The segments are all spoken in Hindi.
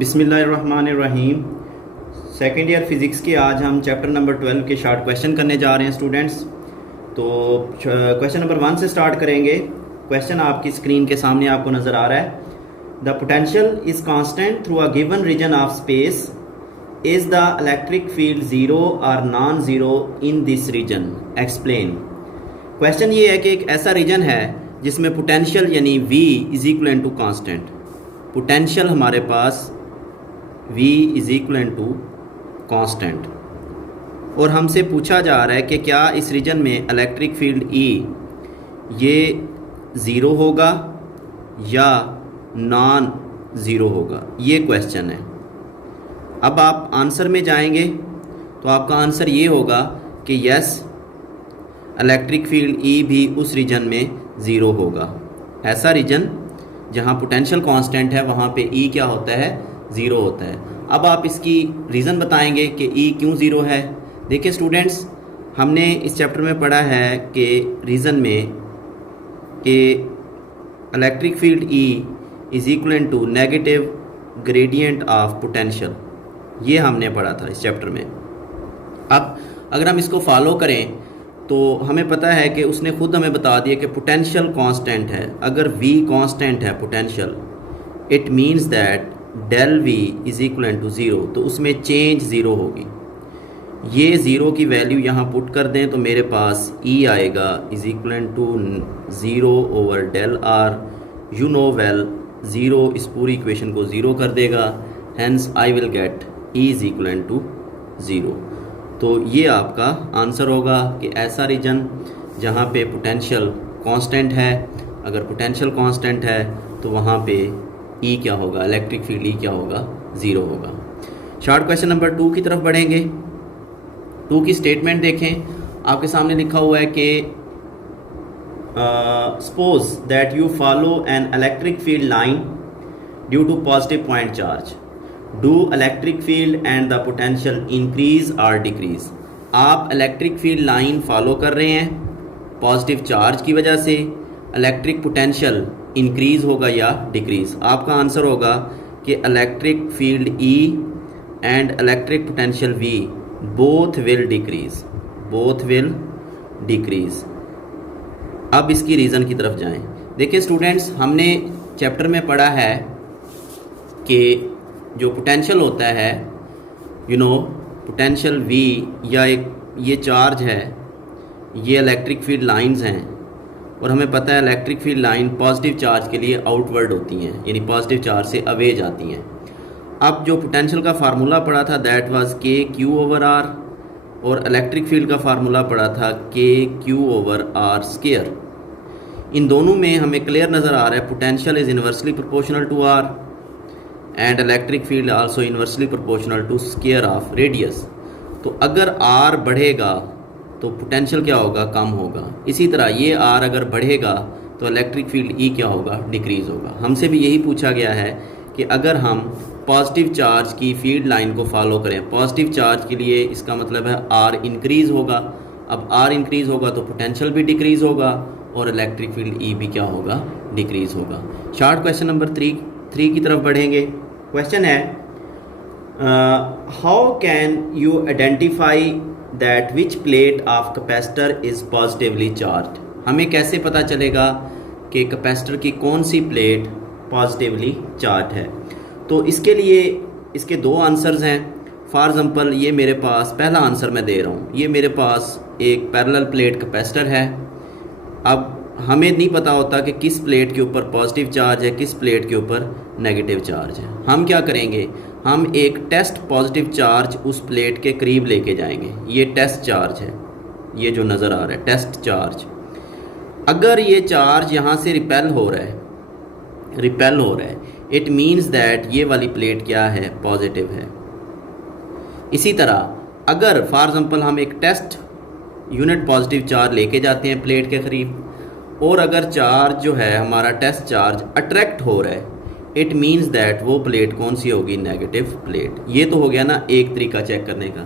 बिस्मिल्लाहिर्रहमानिर्रहीम। सेकेंड ईयर फिज़िक्स के आज हम चैप्टर नंबर 12 के शॉर्ट क्वेश्चन करने जा रहे हैं स्टूडेंट्स। तो क्वेश्चन नंबर 1 से स्टार्ट करेंगे। क्वेश्चन आपकी स्क्रीन के सामने आपको नज़र आ रहा है। The potential is constant through a given region of space. Is the electric field zero और non zero in this region, explain. Question ये है कि एक ऐसा रीजन है जिसमें पोटेंशियल यानी V is equal to constant. Potential हमारे पास V is equal to constant और हमसे पूछा जा रहा है कि क्या इस रीजन में इलेक्ट्रिक फील्ड E ये ज़ीरो होगा या नॉन ज़ीरो होगा, ये क्वेश्चन है। अब आप आंसर में जाएंगे तो आपका आंसर ये होगा कि यस, इलेक्ट्रिक फील्ड E भी उस रीजन में ज़ीरो होगा। ऐसा रीजन जहाँ पोटेंशियल कांस्टेंट है वहाँ पे E क्या होता है, ज़ीरो होता है। अब आप इसकी रीज़न बताएंगे कि E क्यों ज़ीरो है। देखिए स्टूडेंट्स, हमने इस चैप्टर में पढ़ा है कि रीज़न में कि electric field E is equal to negative gradient of potential, ये हमने पढ़ा था इस चैप्टर में। अब अगर हम इसको फॉलो करें तो हमें पता है कि उसने खुद हमें बता दिया कि पोटेंशियल कांस्टेंट है। अगर V कांस्टेंट है potential, it means that del V is equal to zero, तो उसमें चेंज ज़ीरो होगी। ये ज़ीरो की वैल्यू यहाँ पुट कर दें तो मेरे पास E आएगा is equal to zero over del R। You know well, zero इस पूरी इक्वेशन को ज़ीरो कर देगा, hence I will get E is equal to zero. तो ये आपका आंसर होगा कि ऐसा रीजन जहाँ पे पोटेंशियल कांस्टेंट है, अगर पोटेंशियल कांस्टेंट है तो वहाँ पे E क्या होगा, इलेक्ट्रिक फील्ड E क्या होगा, ज़ीरो होगा। शॉर्ट क्वेश्चन नंबर 2 की तरफ बढ़ेंगे। 2 की स्टेटमेंट देखें, आपके सामने लिखा हुआ है कि suppose that you follow an electric field line due to positive point charge, do electric field and the potential increase और डिक्रीज। आप इलेक्ट्रिक फील्ड लाइन फॉलो कर रहे हैं, पॉजिटिव चार्ज की वजह से इलेक्ट्रिक पोटेंशियल इंक्रीज होगा या डिक्रीज। आपका आंसर होगा कि electric field E and electric potential V both will decrease, both will decrease. अब इसकी रीज़न की तरफ जाएं। देखिए स्टूडेंट्स, हमने चैप्टर में पढ़ा है कि जो पोटेंशियल होता है, पोटेंशियल V या एक ये चार्ज है, ये इलेक्ट्रिक फील्ड लाइंस हैं और हमें पता है electric field line positive charge के लिए आउटवर्ड होती हैं, यानी पॉजिटिव चार्ज से अवे जाती हैं। अब जो पोटेंशियल का फार्मूला पढ़ा था दैट वाज KQ/R और इलेक्ट्रिक फील्ड का फार्मूला पढ़ा था KQ/R²। इन दोनों में हमें क्लियर नज़र आ रहा है potential is inversely proportional to R and electric field also inversely proportional to square of radius. तो अगर R बढ़ेगा तो पोटेंशियल क्या होगा, कम होगा। इसी तरह ये R अगर बढ़ेगा तो इलेक्ट्रिक फील्ड E क्या होगा, डिक्रीज होगा। हमसे भी यही पूछा गया है कि अगर हम पॉजिटिव चार्ज की फील्ड लाइन को फॉलो करें, पॉजिटिव चार्ज के लिए इसका मतलब है R इंक्रीज़ होगा। अब R इंक्रीज़ होगा तो पोटेंशियल भी डिक्रीज़ होगा और इलेक्ट्रिक फील्ड E भी क्या होगा, डिक्रीज़ होगा। शॉर्ट क्वेश्चन नंबर 3 की तरफ बढ़ेंगे। क्वेश्चन है, how can you identify that which plate of capacitor is positively charge. हमें कैसे पता चलेगा कि कैपेसिटर की कौन सी प्लेट पॉजिटिवली चार्ज है। तो इसके लिए इसके 2 आंसर्स हैं। फॉर एग्जांपल ये मेरे पास पहला आंसर मैं दे रहा हूँ, ये मेरे पास एक पैरेलल प्लेट कैपेसिटर है। अब हमें नहीं पता होता कि किस प्लेट के ऊपर पॉजिटिव चार्ज है, किस प्लेट के ऊपर नेगेटिव चार्ज है। हम क्या करेंगे, हम एक टेस्ट पॉजिटिव चार्ज उस प्लेट के करीब लेके जाएंगे। ये टेस्ट चार्ज है, ये जो नज़र आ रहा है टेस्ट चार्ज। अगर ये चार्ज यहाँ से रिपेल हो रहा है, इट मीन्स दैट ये वाली प्लेट क्या है, पॉजिटिव है। इसी तरह अगर फॉर एग्जांपल हम एक टेस्ट यूनिट पॉजिटिव चार्ज लेके जाते हैं प्लेट के करीब और अगर चार्ज जो है हमारा टेस्ट चार्ज अट्रैक्ट हो रहा है, इट मीन्स दैट वो प्लेट कौन सी होगी, नेगेटिव प्लेट। ये तो हो गया ना एक तरीका चेक करने का।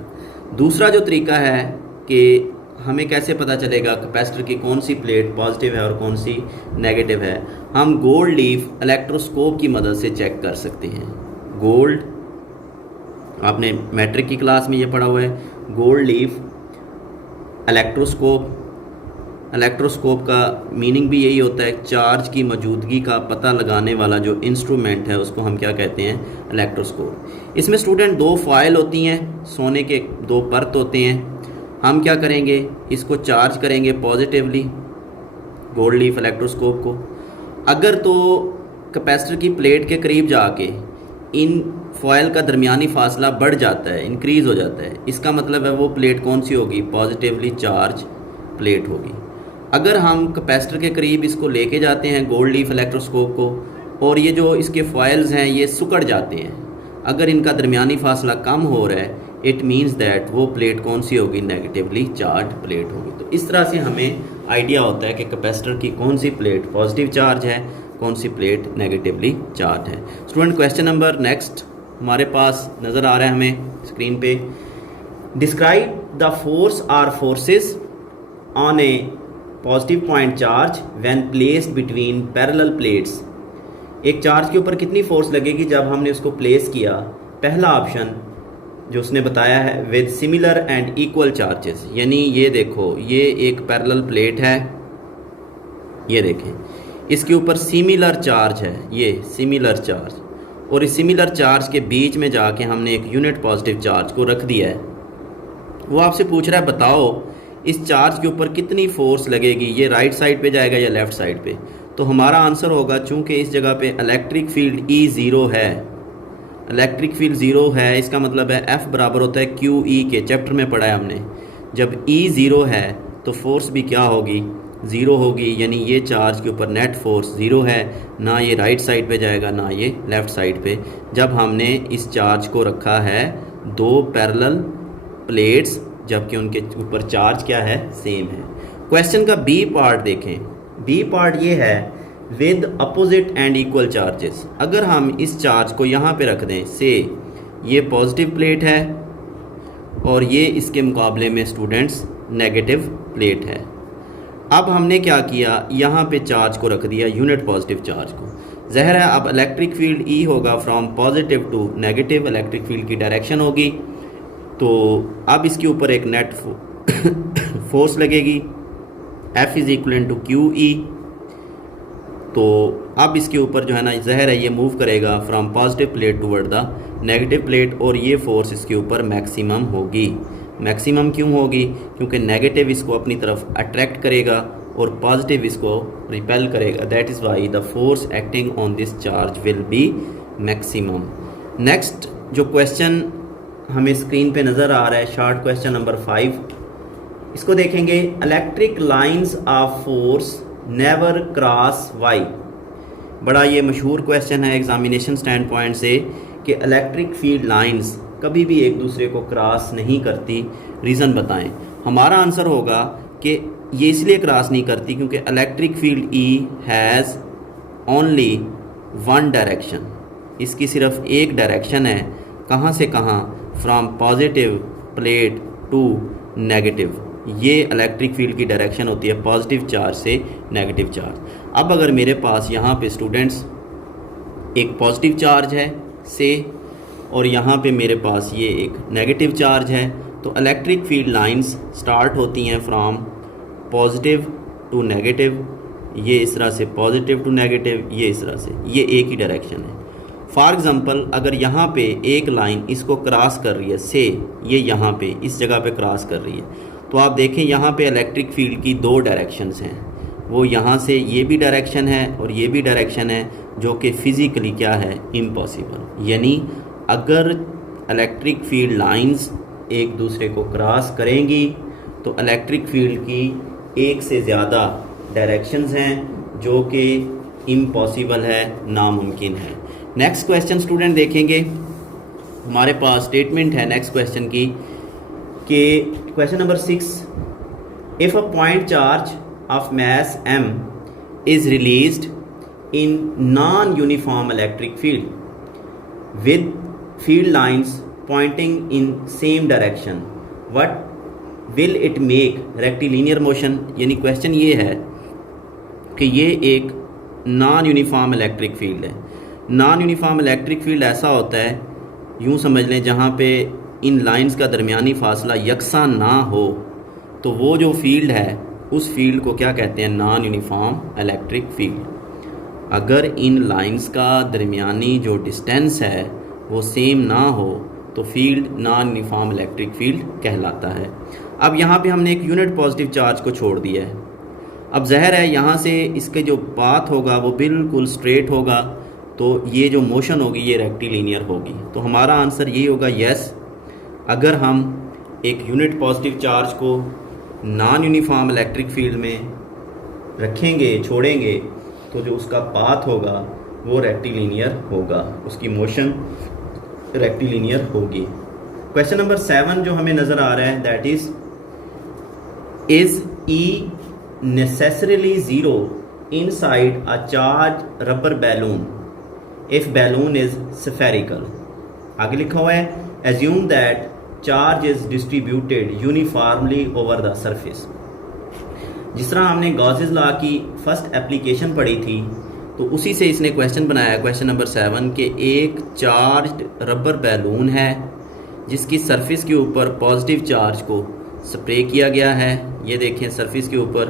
दूसरा जो तरीका है कि हमें कैसे पता चलेगा कैपेसिटर की कौन सी प्लेट पॉजिटिव है और कौन सी नेगेटिव है, हम गोल्ड लीफ इलेक्ट्रोस्कोप की मदद से चेक कर सकते हैं। गोल्ड, आपने मैट्रिक की क्लास में ये पढ़ा हुआ है, गोल्ड लीफ। इलेक्ट्रोस्कोप, इलेक्ट्रोस्कोप का मीनिंग भी यही होता है, चार्ज की मौजूदगी का पता लगाने वाला जो इंस्ट्रूमेंट है उसको हम क्या कहते हैं, इलेक्ट्रोस्कोप। इसमें स्टूडेंट दो फॉयल होती हैं, सोने के दो परत होते हैं। हम क्या करेंगे, इसको चार्ज करेंगे पॉजिटिवली, गोल्ड लीफ इलेक्ट्रोस्कोप को। अगर तो कैपेसिटर की प्लेट के करीब जाके इन फॉयल का दरमियानी फासला बढ़ जाता है, इंक्रीज़ हो जाता है, इसका मतलब है वो प्लेट कौन सी होगी, पॉजिटिवली चार्ज प्लेट होगी। अगर हम कैपेसिटर के करीब इसको लेके जाते हैं गोल्ड लीफ इलेक्ट्रोस्कोप को, और ये जो इसके फॉयल्स हैं ये सिकुड़ जाते हैं, अगर इनका दरमियानी फासला कम हो रहा है, इट मीन्स दैट वो प्लेट कौन सी होगी, नेगेटिवली चार्ज प्लेट होगी। तो इस तरह से हमें आइडिया होता है कि कैपेसिटर की कौन सी प्लेट पॉजिटिव चार्ज है, कौन सी प्लेट नेगेटिवली चार्ज है। स्टूडेंट क्वेश्चन नंबर नेक्स्ट हमारे पास नज़र आ रहा है हमें स्क्रीन पे। Describe the force or forces on a positive point charge when placed between parallel plates. एक चार्ज के ऊपर कितनी फोर्स लगेगी जब हमने उसको प्लेस किया। पहला ऑप्शन जो उसने बताया है with similar and equal charges, यानी ये देखो ये एक पैरेलल प्लेट है, ये देखें इसके ऊपर सिमिलर चार्ज है, ये सिमिलर चार्ज, और इस सिमिलर चार्ज के बीच में जाके हमने एक यूनिट पॉजिटिव चार्ज को रख दिया है। वो आपसे पूछ रहा है बताओ इस चार्ज के ऊपर कितनी फोर्स लगेगी, ये राइट साइड पे जाएगा या लेफ़्ट साइड पे। तो हमारा आंसर होगा, चूँकि इस जगह पे इलेक्ट्रिक फील्ड E ज़ीरो है, इलेक्ट्रिक फील्ड ज़ीरो है, इसका मतलब है F बराबर होता है QE के, चैप्टर में पढ़ा है हमने। जब E ज़ीरो है तो फोर्स भी क्या होगी, ज़ीरो होगी, यानी ये चार्ज के ऊपर नेट फोर्स ज़ीरो है, ना ये राइट साइड पे जाएगा ना ये लेफ़्ट साइड पे, जब हमने इस चार्ज को रखा है दो पैरेलल प्लेट्स, जबकि उनके ऊपर चार्ज क्या है, सेम है। क्वेश्चन का बी पार्ट देखें। बी पार्ट ये है with opposite and equal charges. अगर हम इस चार्ज को यहाँ पे रख दें, से ये पॉजिटिव प्लेट है और ये इसके मुकाबले में स्टूडेंट्स नेगेटिव प्लेट है। अब हमने क्या किया, यहाँ पे चार्ज को रख दिया, यूनिट पॉजिटिव चार्ज को। ज़ाहिर है अब इलेक्ट्रिक फील्ड E होगा from positive to negative, electric field की डायरेक्शन होगी। तो अब इसके ऊपर एक नेट फोर्स लगेगी, F is equal to QE। तो अब इसके ऊपर जो है ना, ज़ाहिर है ये मूव करेगा from positive plate toward the negative plate, और ये फोर्स इसके ऊपर मैक्सिमम होगी। मैक्सिमम क्यों होगी, क्योंकि नेगेटिव इसको अपनी तरफ अट्रैक्ट करेगा और पॉजिटिव इसको रिपेल करेगा। That is why the force acting on this charge will be maximum. Next जो क्वेश्चन हमें स्क्रीन पे नज़र आ रहा है, शॉर्ट क्वेश्चन नंबर 5, इसको देखेंगे। Electric lines of force never cross why. बड़ा ये मशहूर क्वेश्चन है एग्जामिनेशन स्टैंड पॉइंट से कि इलेक्ट्रिक फील्ड लाइंस कभी भी एक दूसरे को क्रॉस नहीं करती, रीज़न बताएं। हमारा आंसर होगा कि ये इसलिए क्रॉस नहीं करती क्योंकि electric field E has only one direction, इसकी सिर्फ एक डायरेक्शन है। कहाँ से कहाँ, from positive plate to negative, ये इलेक्ट्रिक फील्ड की डायरेक्शन होती है पॉजिटिव चार्ज से नेगेटिव चार्ज। अब अगर मेरे पास यहाँ पे स्टूडेंट्स एक पॉजिटिव चार्ज है से, और यहाँ पे मेरे पास ये एक नेगेटिव चार्ज है, तो इलेक्ट्रिक फील्ड लाइंस स्टार्ट होती हैं फ्रॉम पॉजिटिव टू नेगेटिव, ये इस तरह से पॉजिटिव टू नेगेटिव, ये इस तरह से, ये एक ही डायरेक्शन है। फॉर एग्ज़ाम्पल अगर यहाँ पे एक लाइन इसको क्रॉस कर रही है, से ये यहाँ पे इस जगह पे क्रॉस कर रही है, तो आप देखें यहाँ पे इलेक्ट्रिक फील्ड की दो डायरेक्शंस हैं, वो यहाँ से ये भी डायरेक्शन है और ये भी डायरेक्शन है, जो कि फ़िज़िकली क्या है, इम्पॉसिबल। यानी अगर इलेक्ट्रिक फील्ड लाइंस एक दूसरे को क्रॉस करेंगी तो इलेक्ट्रिक फील्ड की एक से ज़्यादा डायरेक्शंस हैं, जो कि इम्पॉसिबल है, नामुमकिन है। नेक्स्ट क्वेश्चन स्टूडेंट देखेंगे, हमारे पास स्टेटमेंट है नेक्स्ट क्वेश्चन की कि question number 6, if a point charge of mass m is released in non-uniform electric field with field lines pointing in same direction, what will it make rectilinear motion। यानी क्वेश्चन ये है कि ये एक नॉन यूनिफॉर्म इलेक्ट्रिक फील्ड है, नॉन यूनिफॉर्म इलेक्ट्रिक फील्ड ऐसा होता है, यूँ समझ लें, जहाँ पे इन लाइंस का दरमियानी फासला यकसा ना हो, तो वो जो फील्ड है उस फील्ड को क्या कहते हैं? Non uniform electric field. अगर इन लाइंस का दरमियानी जो डिस्टेंस है वो सेम ना हो तो field non uniform electric field कहलाता है। अब यहाँ पे हमने एक यूनिट पॉजिटिव चार्ज को छोड़ दिया है। अब ज़ाहिर है यहाँ से इसके जो पाथ होगा वो बिल्कुल स्ट्रेट होगा, तो ये जो मोशन होगी ये रेक्टिलिनियर होगी। तो हमारा आंसर ये होगा यस। अगर हम एक यूनिट पॉजिटिव चार्ज को नॉन यूनिफॉर्म इलेक्ट्रिक फील्ड में रखेंगे, छोड़ेंगे, तो जो उसका पाथ होगा वो रेक्टिलिनियर होगा, उसकी मोशन रेक्टिलिनियर होगी। क्वेश्चन नंबर 7 जो हमें नज़र आ रहा है, that is E necessarily zero inside a charge rubber balloon if balloon is spherical. आगे लिखा हुआ है assume that charge is distributed uniformly over the surface. जिस तरह हमने गॉसेस लॉ की फर्स्ट एप्लीकेशन पढ़ी थी, तो उसी से इसने क्वेश्चन बनाया, क्वेश्चन नंबर 7, के एक चार्ज्ड रबर बैलून है जिसकी सरफेस के ऊपर पॉजिटिव चार्ज को स्प्रे किया गया है। ये देखें सरफेस के ऊपर,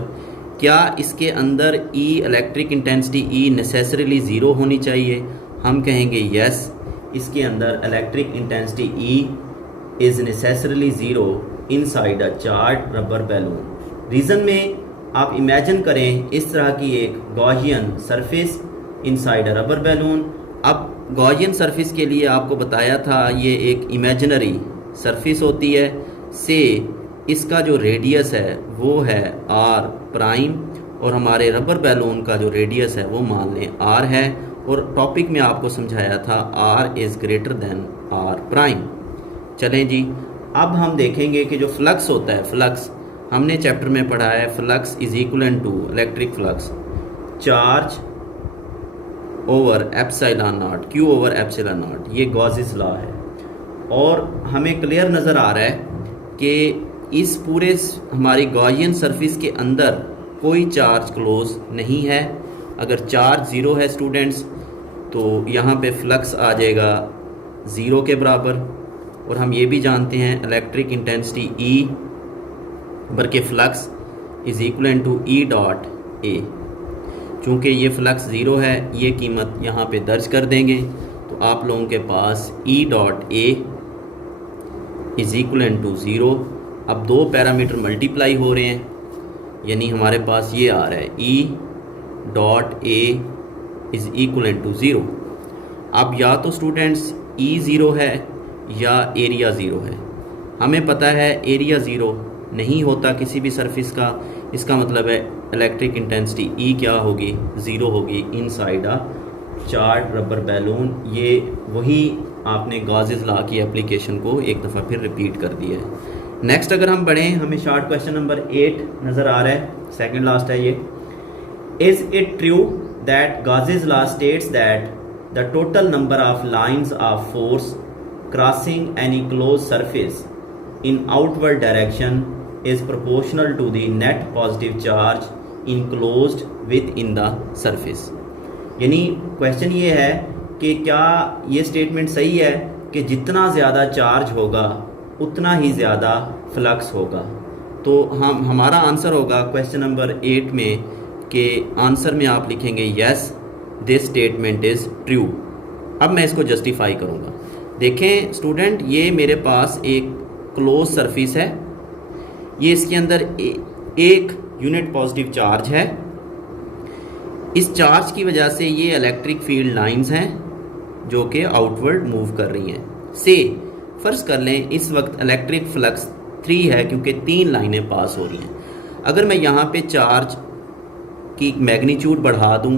क्या इसके अंदर E electric intensity E necessarily zero होनी चाहिए? हम कहेंगे यस, इसके अंदर electric intensity E is necessarily zero inside a charge rubber balloon. Reason में आप इमेजिन करें इस तरह की एक Gaussian surface inside a rubber balloon. अब गॉसियन सरफेस के लिए आपको बताया था ये एक इमेजिनरी सरफेस होती है, से इसका जो रेडियस है वो है आर प्राइम, और हमारे रबर बैलून का जो रेडियस है वो मान लें आर है, और टॉपिक में आपको समझाया था R is greater than R prime. चलें जी, अब हम देखेंगे कि जो फ्लक्स होता है, फ्लक्स हमने चैप्टर में पढ़ा है, flux is equal to electric flux charge over epsilon not, Q over epsilon not. ये गॉसेस लॉ है, और हमें क्लियर नज़र आ रहा है कि इस पूरे हमारी गॉसियन सरफेस के अंदर कोई चार्ज क्लोज नहीं है। अगर चार्ज ज़ीरो है स्टूडेंट्स, तो यहाँ पे फ्लक्स आ जाएगा ज़ीरो के बराबर, और हम ये भी जानते हैं इलेक्ट्रिक इंटेंसिटी ई बल्कि flux is equal to E dot A. चूँकि ये फ्लक्स ज़ीरो है, ये कीमत यहाँ पे दर्ज कर देंगे, तो आप लोगों के पास E dot A is equal to zero. अब दो पैरामीटर मल्टीप्लाई हो रहे हैं, यानी हमारे पास ये आ रहा है E dot A is equal to zero. अब या तो स्टूडेंट्स ई ज़ीरो है या एरिया ज़ीरो है। हमें पता है एरिया ज़ीरो नहीं होता किसी भी सरफेस का, इसका मतलब है इलेक्ट्रिक इंटेंसिटी ई क्या होगी? ज़ीरो होगी inside a charge rubber balloon. ये वही आपने गॉसेस लॉ की एप्लीकेशन को एक दफ़ा फिर रिपीट कर दिया है। नेक्स्ट अगर हम बढ़ें, हमें शॉर्ट क्वेश्चन नंबर 8 नज़र आ रहा है, सेकंड लास्ट है ये। Is it true that Gauss's law states that the total number of lines of force crossing any close surface in outward direction is proportional to the net positive charge enclosed within the surface। यानी क्वेश्चन ये है कि क्या ये स्टेटमेंट सही है कि जितना ज़्यादा चार्ज होगा उतना ही ज़्यादा फ्लक्स होगा? तो हमारा आंसर होगा क्वेश्चन नंबर 8 में, कि आंसर में आप लिखेंगे yes this statement is true. अब मैं इसको जस्टिफाई करूँगा। देखें स्टूडेंट, ये मेरे पास एक क्लोज सरफेस है, ये इसके अंदर एक यूनिट पॉजिटिव चार्ज है। इस चार्ज की वजह से ये इलेक्ट्रिक फील्ड लाइंस हैं जो कि आउटवर्ड मूव कर रही हैं। से फ़र्ज़ कर लें इस वक्त इलेक्ट्रिक फ्लक्स 3 है, क्योंकि 3 लाइनें पास हो रही हैं। अगर मैं यहाँ पे चार्ज की मैग्नीट्यूड बढ़ा दूँ,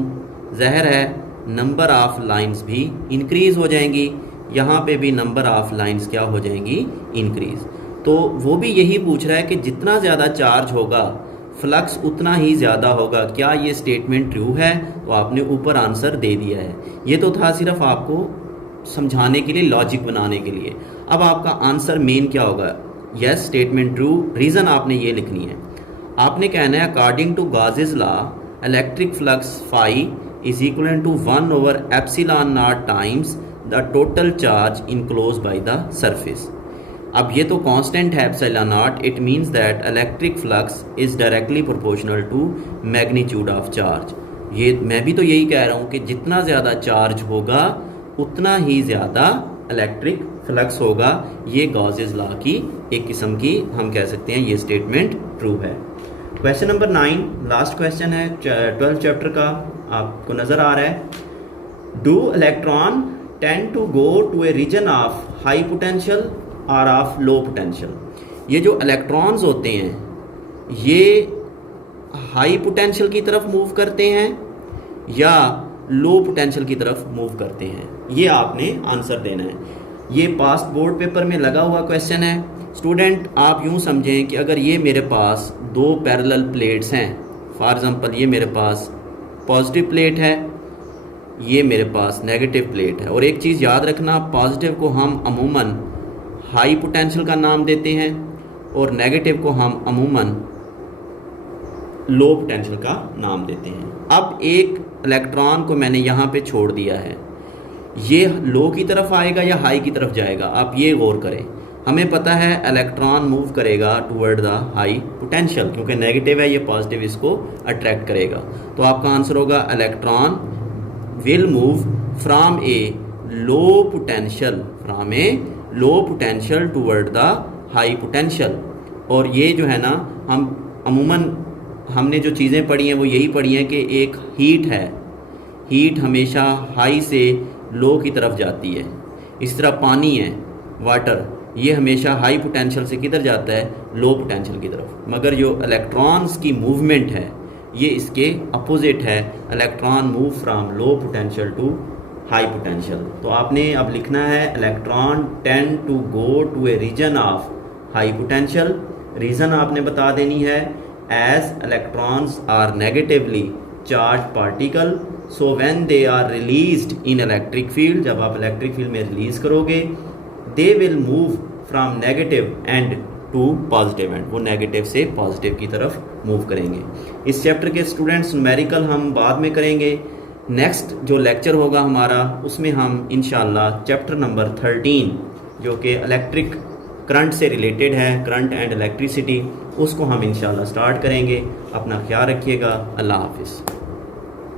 ज़ाहिर है नंबर ऑफ़ लाइंस भी इंक्रीज़ हो जाएंगी, यहाँ पे भी नंबर ऑफ़ लाइंस क्या हो जाएंगी? इंक्रीज़। तो वो भी यही पूछ रहा है कि जितना ज़्यादा चार्ज होगा फ्लक्स उतना ही ज़्यादा होगा। क्या ये स्टेटमेंट ट्रू है? तो आपने ऊपर आंसर दे दिया है। ये तो था सिर्फ आपको समझाने के लिए, लॉजिक बनाने के लिए। अब आपका आंसर मेन क्या होगा? Yes statement true. रीज़न आपने ये लिखनी है, आपने कहना है according to Gauss's law electric flux phi is equal to 1/ε0 times the total charge enclose by the surface. अब ये तो कांस्टेंट है ε0, it means that electric flux is directly proportional to magnitude of charge. ये मैं भी तो यही कह रहा हूँ कि जितना ज़्यादा चार्ज होगा उतना ही ज़्यादा इलेक्ट्रिक फ्लक्स होगा। ये गॉसेस लॉ की एक किस्म की हम कह सकते हैं ये स्टेटमेंट ट्रू है। क्वेश्चन नंबर 9 लास्ट क्वेश्चन है 12 चैप्टर का, आपको नज़र आ रहा है। Do electron tend to go to a region of high potential और ऑफ लो पोटेंशियल। ये जो इलेक्ट्रॉन्स होते हैं ये हाई पोटेंशियल की तरफ मूव करते हैं या लो पोटेंशियल की तरफ मूव करते हैं, ये आपने आंसर देना है। ये पास्ट बोर्ड पेपर में लगा हुआ क्वेश्चन है। स्टूडेंट आप यूँ समझें कि अगर ये मेरे पास दो पैरेलल प्लेट्स हैं, फॉर एग्ज़ाम्पल ये मेरे पास पॉजिटिव प्लेट है, ये मेरे पास नेगेटिव प्लेट है। और एक चीज़ याद रखना, पॉजिटिव को हम अमूमन हाई पोटेंशियल का नाम देते हैं और नेगेटिव को हम अमूमन लो पोटेंशियल का नाम देते हैं। अब एक इलेक्ट्रॉन को मैंने यहाँ पे छोड़ दिया है, ये लो की तरफ आएगा या हाई की तरफ जाएगा, आप ये गौर करें। हमें पता है इलेक्ट्रॉन मूव करेगा टूवर्ड द हाई पोटेंशियल, क्योंकि नेगेटिव है ये पॉजिटिव इसको अट्रैक्ट करेगा। तो आपका आंसर होगा electron will move from A low potential toward the high potential. और ये जो है ना, हम अमूमन हमने जो चीज़ें पढ़ी हैं वो यही पढ़ी हैं कि एक हीट है, हीट हमेशा हाई से लो की तरफ जाती है। इस तरह पानी है, वाटर, ये हमेशा हाई पोटेंशियल से किधर जाता है, लो पोटेंशियल की तरफ। मगर जो इलेक्ट्रॉन्स की मूवमेंट है ये इसके अपोजिट है, electron move from low potential to high potential. तो आपने अब लिखना है electron tend to go to a region of high potential. Reason आपने बता देनी है, as electrons are negatively charge particle, so when they are released in electric field, जब आप इलेक्ट्रिक फील्ड में रिलीज करोगे, they will move from negative end to positive end, वो नेगेटिव से पॉजिटिव की तरफ मूव करेंगे। इस चैप्टर के स्टूडेंट्स न्यूमेरिकल हम बाद में करेंगे। नेक्स्ट जो लेक्चर होगा हमारा उसमें हम इंशाल्लाह चैप्टर नंबर 13 जो कि इलेक्ट्रिक करंट से रिलेटेड है, करंट एंड इलेक्ट्रिसिटी, उसको हम इंशाल्लाह स्टार्ट करेंगे। अपना ख्याल रखिएगा। अल्लाह हाफिज़।